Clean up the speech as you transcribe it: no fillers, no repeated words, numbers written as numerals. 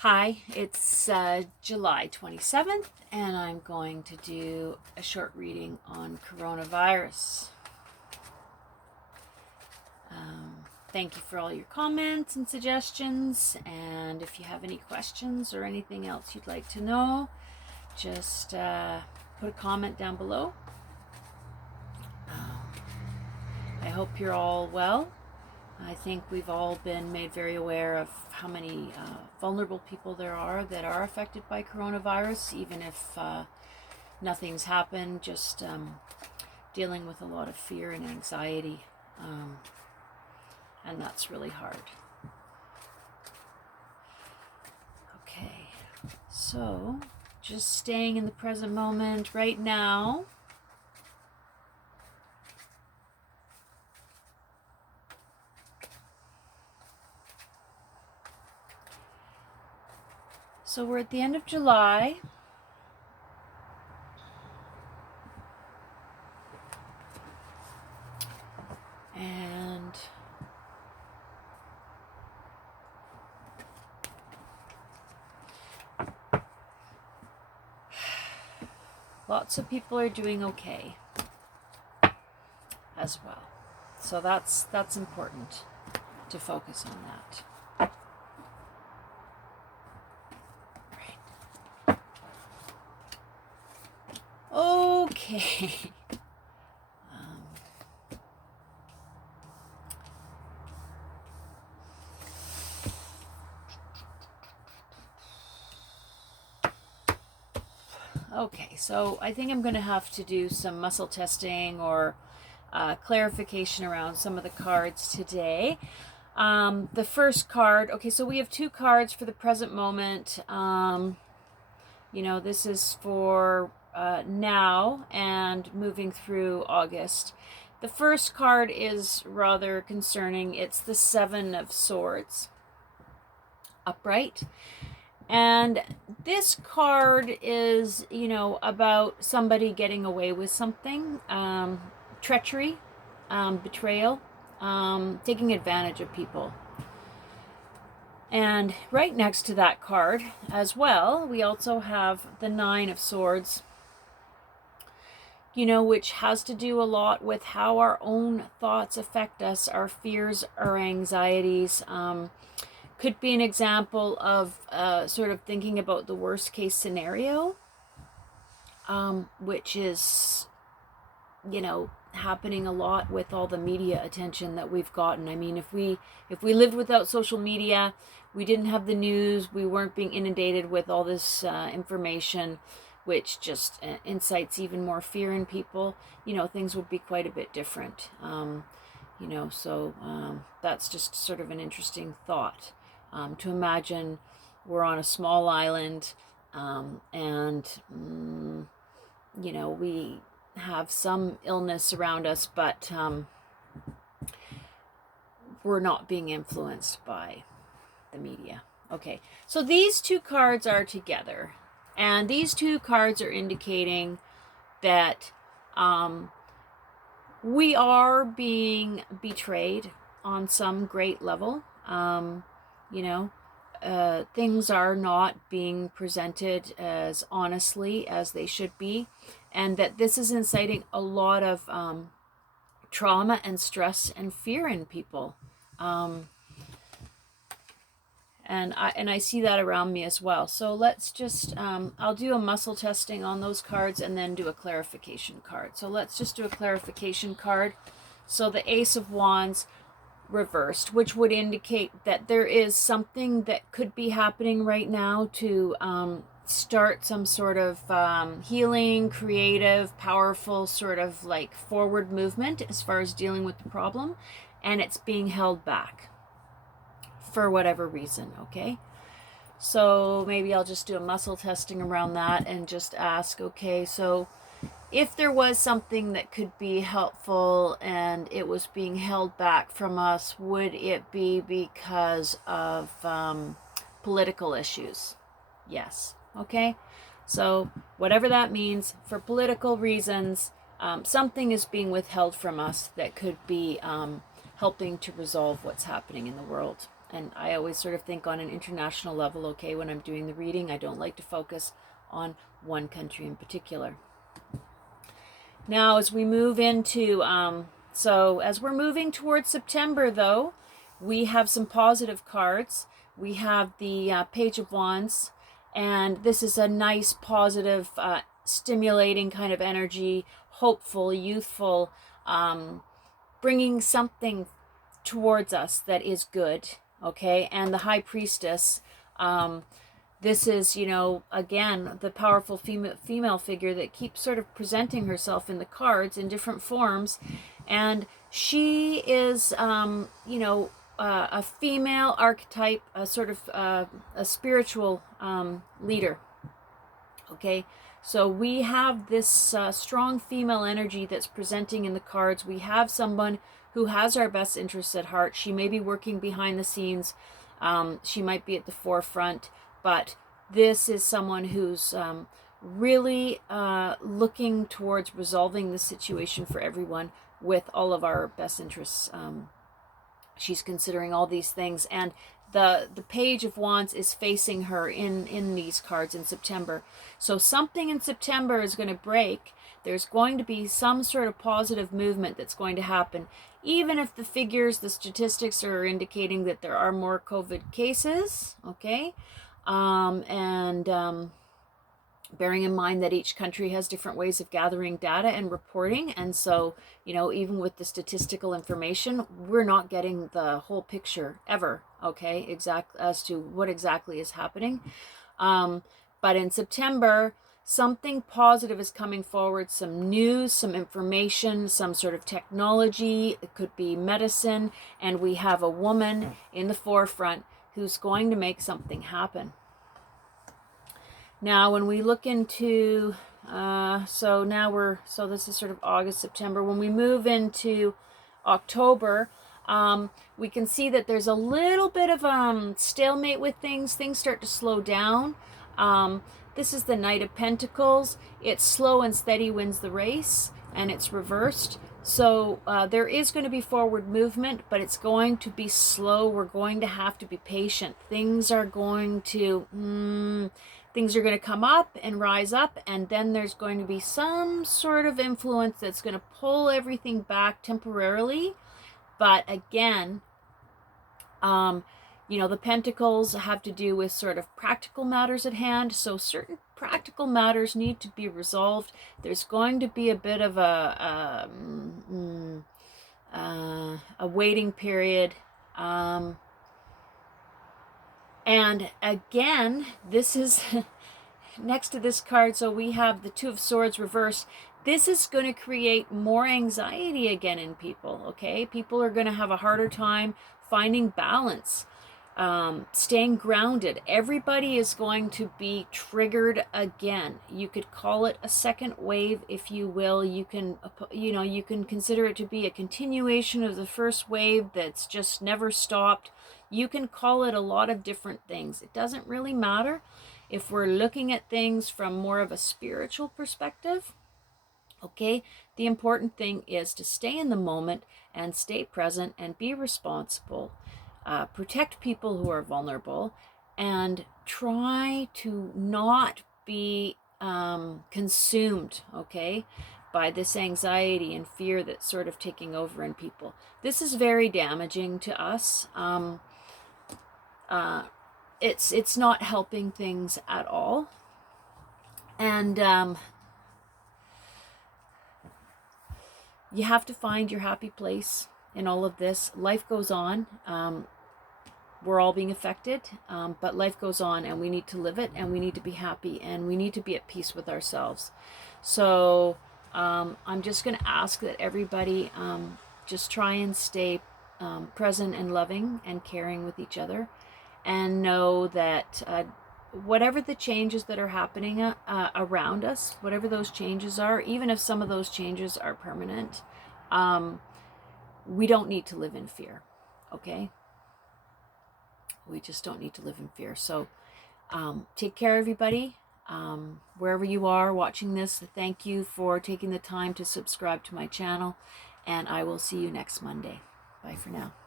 Hi, it's July 27th, and I'm going to do a short reading on coronavirus. Thank you for all your comments and suggestions, and if you have any questions or anything else you'd like to know, just put a comment down below. I hope you're all well. I think we've all been made very aware of how many vulnerable people there are that are affected by coronavirus, even if nothing's happened, just dealing with a lot of fear and anxiety, and that's really hard. Okay, so just staying in the present moment right now. So we're at the end of July. And lots of people are doing okay as well. So that's important to focus on that. Okay. Okay, so I think I'm going to have to do some muscle testing or clarification around some of the cards today. The first card, okay, so we have two cards for the present moment. This is for now and moving through August. The first card is rather concerning. It's the Seven of Swords, upright. And this card is, about somebody getting away with something, treachery, betrayal, taking advantage of people. And right next to that card as well, we also have the Nine of Swords, which has to do a lot with how our own thoughts affect us, our fears, our anxieties. Could be an example of sort of thinking about the worst case scenario, which is, happening a lot with all the media attention that we've gotten. I mean, if we lived without social media, we didn't have the news, we weren't being inundated with all this information, which just incites even more fear in people, things would be quite a bit different. So that's just sort of an interesting thought, to imagine we're on a small island, and we have some illness around us, but we're not being influenced by the media. Okay, so these two cards are together, and these two cards are indicating that we are being betrayed on some great level. Things are not being presented as honestly as they should be, and that this is inciting a lot of trauma and stress and fear in people. And I see that around me as well. So let's just, I'll do a muscle testing on those cards and then do a clarification card. So let's just do a clarification card. So the Ace of Wands reversed, which would indicate that there is something that could be happening right now to start some sort of healing, creative, powerful sort of like forward movement as far as dealing with the problem, and it's being held back for whatever reason. Okay, so maybe I'll just do a muscle testing around that and just ask, okay, so if there was something that could be helpful and it was being held back from us, would it be because of political issues? Yes. Okay, so whatever that means, for political reasons, something is being withheld from us that could be helping to resolve what's happening in the world and I always sort of think on an international level, okay, when I'm doing the reading. I don't like to focus on one country in particular. Now, as we move into, so as we're moving towards September, though, we have some positive cards. We have the Page of Wands, and this is a nice, positive, stimulating kind of energy, hopeful, youthful, bringing something towards us that is good, okay? And the High Priestess, this is, you know, again, the powerful female figure that keeps sort of presenting herself in the cards in different forms. And she is, you know, a female archetype, a sort of a spiritual leader. Okay, so we have this strong female energy that's presenting in the cards. We have someone who has our best interests at heart. She may be working behind the scenes. She might be at the forefront. But this is someone who's really looking towards resolving the situation for everyone with all of our best interests. She's considering all these things. And the Page of Wands is facing her in these cards in September. So something in September is going to break. There's going to be some sort of positive movement that's going to happen. Even if the figures, the statistics are indicating that there are more COVID cases, okay? Bearing in mind that each country has different ways of gathering data and reporting. And so, you know, even with the statistical information, we're not getting the whole picture ever, okay, as to what exactly is happening. But in September, something positive is coming forward, some news, some information, some sort of technology. It could be medicine. And we have a woman in the forefront who's going to make something happen. Now, when we look into, so this is sort of August, September. When we move into October, we can see that there's a little bit of stalemate with things. Things start to slow down. This is the Knight of Pentacles. It's slow and steady wins the race, and it's reversed. So there is going to be forward movement, but it's going to be slow. We're going to have to be patient. Things are going to come up and rise up, and then there's going to be some sort of influence that's going to pull everything back temporarily. But again, you know, the Pentacles have to do with sort of practical matters at hand. So certain practical matters need to be resolved. There's going to be a bit of a waiting period. And again, this is next to this card. So we have the Two of Swords reversed. This is going to create more anxiety again in people, okay? People are going to have a harder time finding balance, staying grounded. Everybody is going to be triggered again. You could call it a second wave, if you will. You can, you can consider it to be a continuation of the first wave that's just never stopped. You can call it a lot of different things. It doesn't really matter if we're looking at things from more of a spiritual perspective. Okay, the important thing is to stay in the moment and stay present and be responsible. Protect people who are vulnerable, and try to not be consumed, okay, by this anxiety and fear that's sort of taking over in people. This is very damaging to us. It's not helping things at all. And you have to find your happy place in all of this. Life goes on. We're all being affected, but life goes on, and we need to live it, and we need to be happy, and we need to be at peace with ourselves. So I'm just going to ask that everybody just try and stay present and loving and caring with each other, and know that whatever the changes that are happening around us, whatever those changes are, even if some of those changes are permanent, we don't need to live in fear, okay? We just don't need to live in fear. So take care, everybody. Wherever you are watching this, thank you for taking the time to subscribe to my channel, and I will see you next Monday. Bye for now.